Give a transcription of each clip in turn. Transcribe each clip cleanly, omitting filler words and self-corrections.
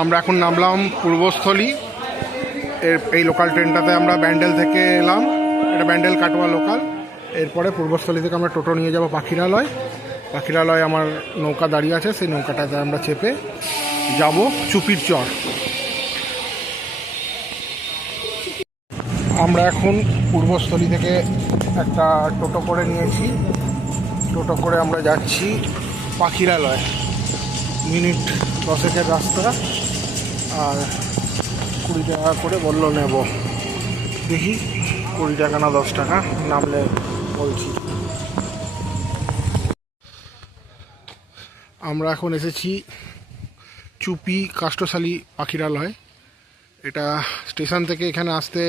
আমরা এখন নামলাম পূর্বস্থলী এই লোকাল ট্রেনটাতে আমরা ব্যান্ডেল থেকে এলাম, এটা ব্যান্ডেল কাটোয়া লোকাল। এরপরে পূর্বস্থলী থেকে আমরা টোটো নিয়ে যাব পাখিরালয়। পাখিরালয় আমার নৌকা দাঁড়িয়ে আছে, সেই নৌকাটাতে আমরা চেপে যাব চুপির চর। আমরা এখন পূর্বস্থলী থেকে একটা টোটো করে নিয়েছি, টোটো করে আমরা যাচ্ছি পাখিরালয়। মিনিট 10-এর রাস্তা, আর 20 টাকা করে বললো নেব। দেখি 20 টাকা না 10 টাকা, নামলে বলছি। আমরা এখন এসেছি চুপি কাষ্ঠশালী পাখিরালয়। এটা স্টেশন থেকে এখানে আসতে,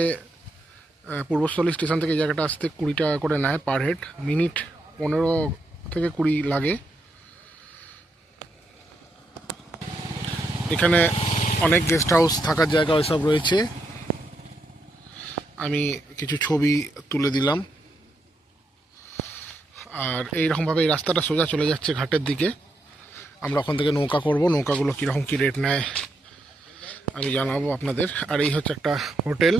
পূর্বস্থলী স্টেশন থেকে এই জায়গাটা আসতে 20 টাকা করে নেয় পার হেড। মিনিট 15 থেকে 20 লাগে। এখানে অনেক গেস্ট হাউস, থাকার জায়গা ওইসব রয়েছে। আমি কিছু ছবি তুলে দিলাম। আর এইরকমভাবে এই রাস্তাটা সোজা চলে যাচ্ছে ঘাটের দিকে। আমরা ওখান থেকে নৌকা করব, নৌকাগুলো কীরকম কী রেট নেয় আমি জানাবো আপনাদের। আর এই হচ্ছে একটা হোটেল।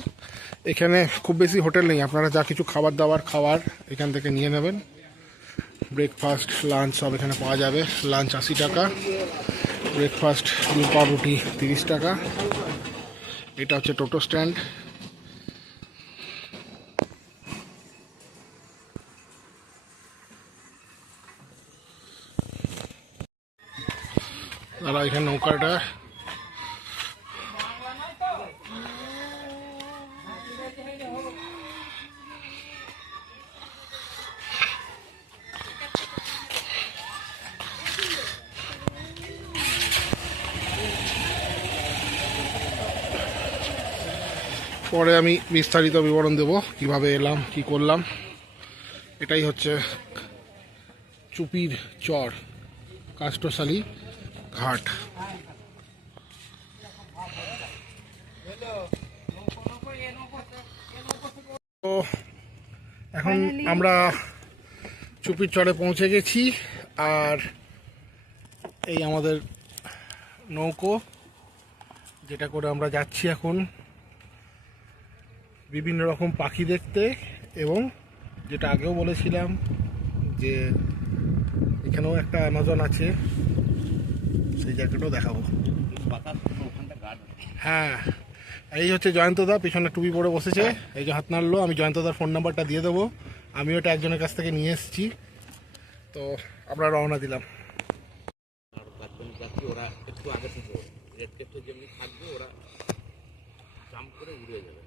এখানে খুব বেশি হোটেল নেই, আপনারা যা কিছু খাবার দাবার খাওয়ার এখান থেকে নিয়ে নেবেন। ব্রেকফাস্ট, লাঞ্চ সব এখানে পাওয়া যাবে। লাঞ্চ 80 টাকা, ব্রেকফাস্ট পাউরুটি 30 টাকা। এটা হচ্ছে টোটো স্ট্যান্ড। দাঁড়া, এখানে নৌকাটা পরে আমি বিস্তারিত বিবরণ দেব কিভাবে এলাম, কি করলাম। এটাই হচ্ছে চুপির চর, কাষ্ঠশালী ঘাট। তো এখন আমরা চুপির চরে পৌঁছে গেছি। আর এই আমাদের নৌকো, যেটা করে আমরা যাচ্ছি এখন বিভিন্ন রকম পাখি দেখতে। এবং যেটা আগেও বলেছিলাম যে এখানেও একটা অ্যামাজন আছে, সেই জায়গাটাও দেখাবো। হ্যাঁ, এই হচ্ছে জয়ন্তদা, পিছনে টুপি পরে বসেছে, এই যে হাত নাড়লো। আমি জয়ন্তদার ফোন নাম্বারটা দিয়ে দেবো, আমিও এটা একজনের কাছ থেকে নিয়ে এসেছি। তো আমরা রওনা দিলাম। ওরা একটু আগে থেকে রেড কেপটা যেমনি থাকবে, ওরা জাম্প করে উড়ে যাবে।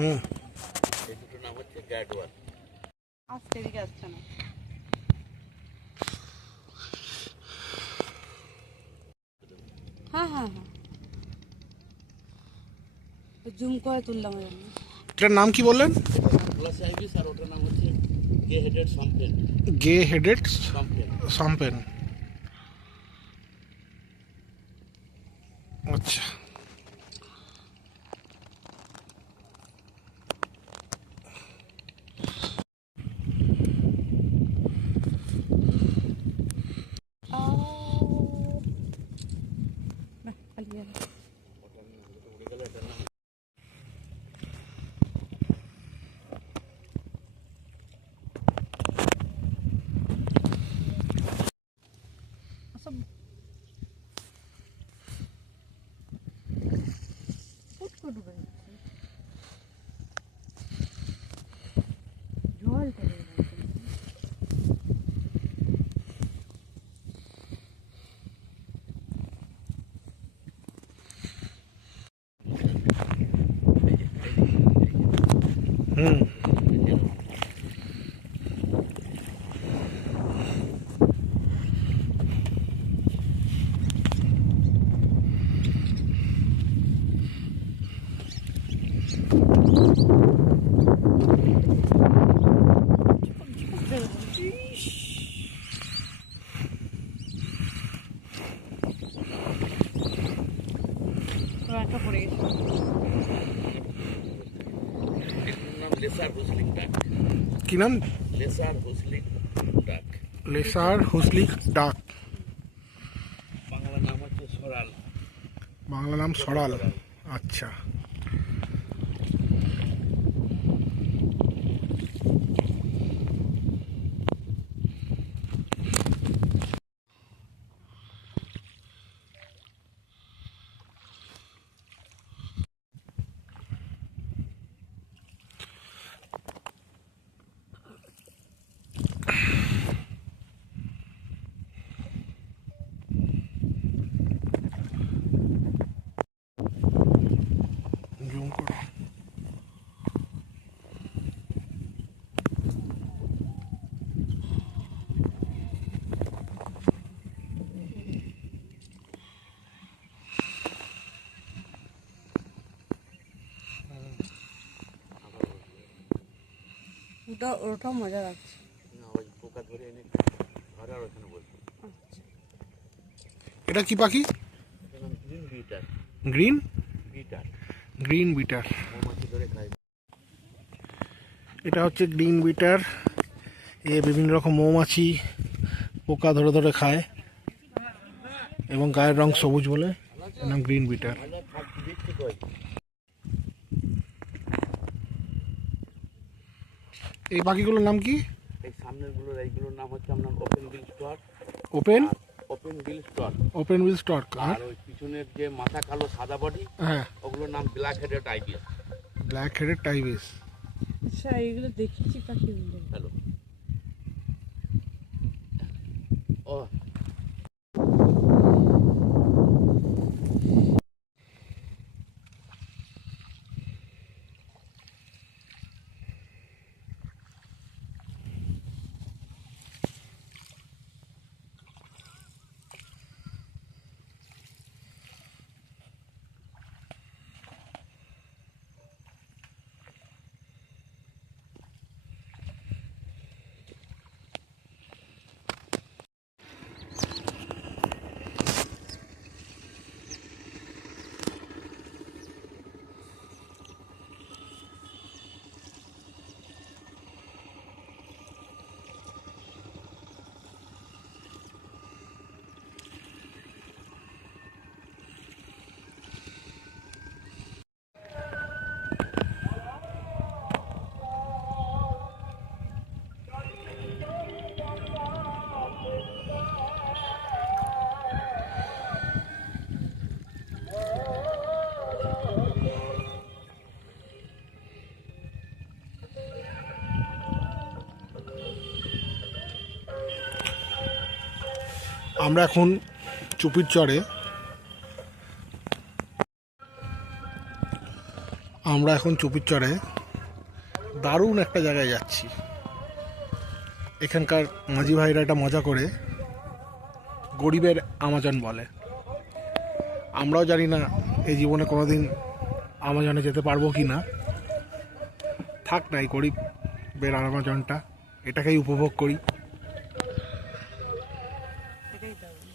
হুম, এই দুটো নাম হচ্ছে গ্যাডওয়ার। আসছে, এদিকে আসছে না। হ্যাঁ হ্যাঁ হ্যাঁ, জুম করে তুললাম। এটার নাম কি বললেন? প্লাস আইবিস, আর ওটার নাম হচ্ছে গে হেডেড সামপেন। গে হেডেড সামপেন। সামপেন। আচ্ছা, জল হুম, একটা পড়ে গেছে। এটার নাম লেসার হুসলিং ডাক। কি নাম? লেসার হুসলিং ডাক। লেসার হুসলিক ডাক। বাংলা নাম হচ্ছে সরাল। বাংলা নাম সরাল। আচ্ছা। জুম করো। ওটাও মজা লাগছে। না, ওই পোকা ধরে এনে ঘরে আর ওখানে বসবো। আচ্ছা। এটা কি পাখি? এটার নাম green bitter. Green bitter green bitter. মৌমাছি ধরে খায়। এটা হচ্ছে গ্রিন বিটার। এ বিভিন্ন রকম মৌমাছি পোকা ধরে ধরে খায় এবং গায়ের রং সবুজ বলে এর নাম গ্রিন বিটার। আমরা থাক দেখতে কই। এই পাখিগুলোর নাম কি? এই সামনের গুলোর এইগুলোর নাম হচ্ছে আপনার open bill stork. Open open bill stork. Open will stork. আর ওই পিছনের যে মাথা কালো সাদা বডি, হ্যাঁ, ওগুলোর নাম black headed ibis. Black headed ibis. আচ্ছা, এগুলো দেখেছি পাখিগুলো। হ্যালো। ও আমরা এখন চুপির চরে দারুণ একটা জায়গায় যাচ্ছি। এখানকার মাঝি ভাইরা এটা মজা করে গরিবের আমাজন বলে। আমরাও জানি না এই জীবনে কোনোদিন আমাজনে যেতে পারবো কি না। থাক না, এই গরিবের আমাজনটা, এটাকেই উপভোগ করি। এটাই দারুণ।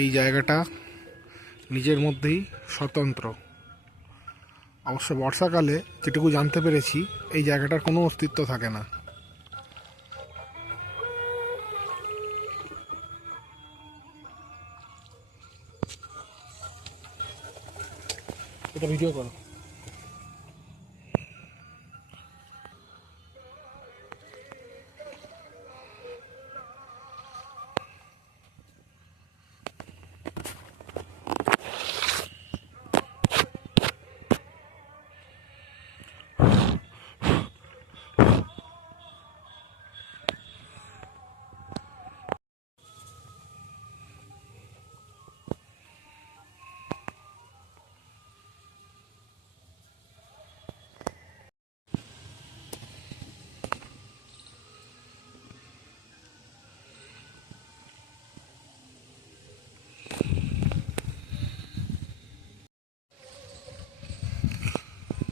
এই জায়গাটা নিজের মধ্যেই স্বতন্ত্র। অবশ্য বর্ষাকালে যেটুকু জানতে পেরেছি এই জায়গাটার কোনো অস্তিত্ব থাকে না। এটা ভিডিও করো।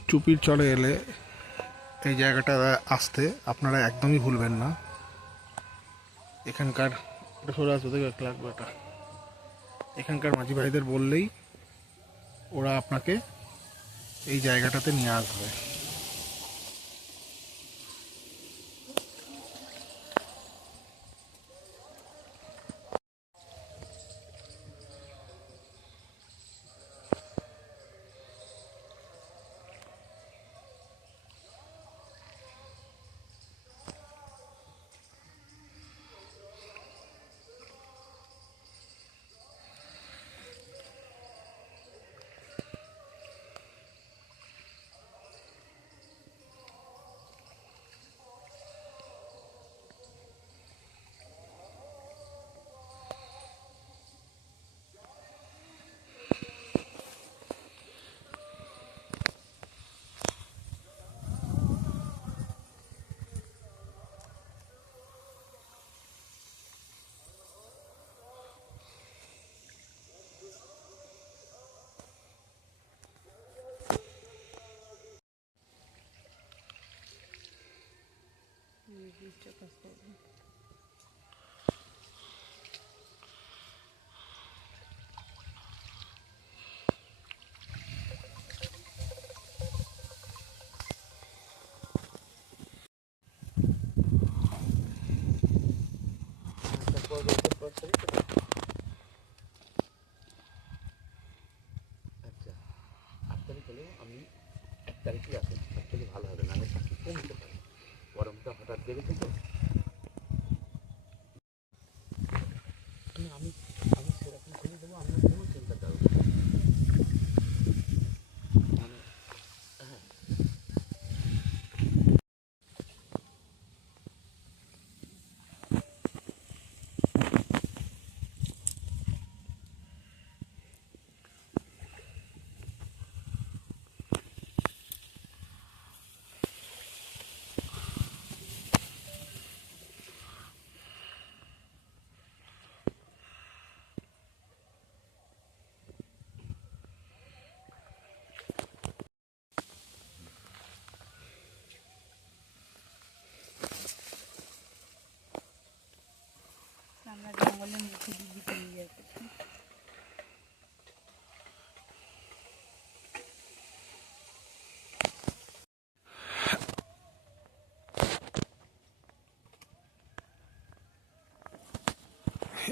চুপির চলে এলে এই জায়গাটা আসতে আপনারা একদমই ভুলবেন না। এখানকার এটা সরে আসবে, দেখো এক লাগবে এটা। এখানকার মাঝি ভাইদের বললেই ওরা আপনাকে এই জায়গাটাতে নিয়ে আসবে। ব্রিজটা কাজ করবে। আচ্ছা, 8 তারিখ হলেও আমি 1 তারিখে আসি, সব থেকে ভালো হবে, নাহলে কমতে পারে, গরমটা হঠাৎ বেড়েছে তো। আমি আমি সেরকম করে দেবো, আপনার কোনো চিন্তা করবেন না। মানে হ্যাঁ, আমরা জঙ্গলের মুখে দিকে নিয়ে যাচ্ছি।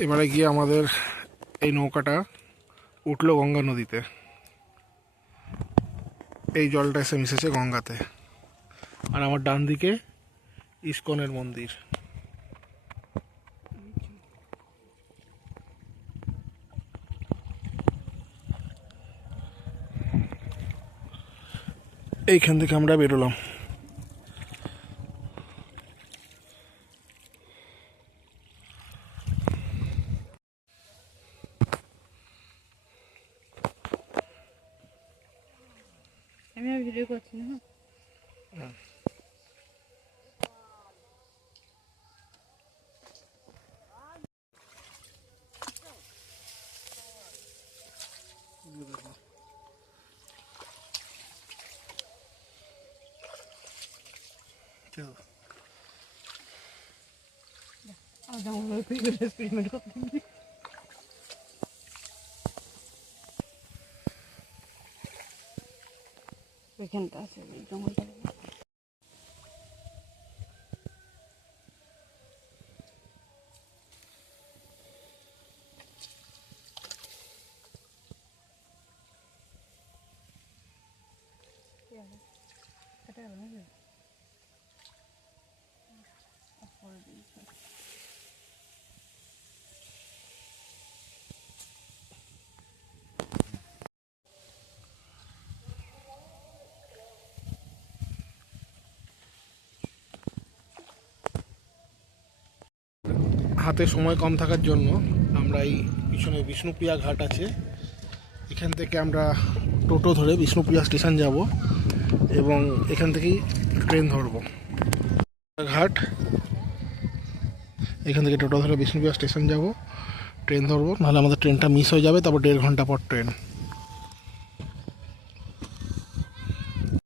এবারে গিয়ে আমাদের এই নৌকাটা উঠলো গঙ্গা নদীতে। এই জলটা এসে মিশেছে গঙ্গাতে। আর আমার ডান দিকে ইস্কনের মন্দির। এইখান থেকে আমরা বেরোলাম। আমি আর ভিডিও করছি না। হ্যাঁ, এক্সপেরিমেন্ট করতে এখানটা আছে জঙ্গলটা। এটা হবে হাতে সময় কম থাকার জন্য আমরা এই পিছনে বিষ্ণুপ্রিয়া ঘাট আছে, এখান থেকে আমরা টোটো ধরে বিষ্ণুপ্রিয়া স্টেশন যাব এবং এখান থেকেই ট্রেন ধরবো। ঘাট, এখান থেকে টোটো ধরে বিষ্ণুপ্রিয়া স্টেশন যাব, ট্রেন ধরবো, নাহলে আমাদের ট্রেনটা মিস হয়ে যাবে, তারপর 1.5 ঘন্টা পর ট্রেন।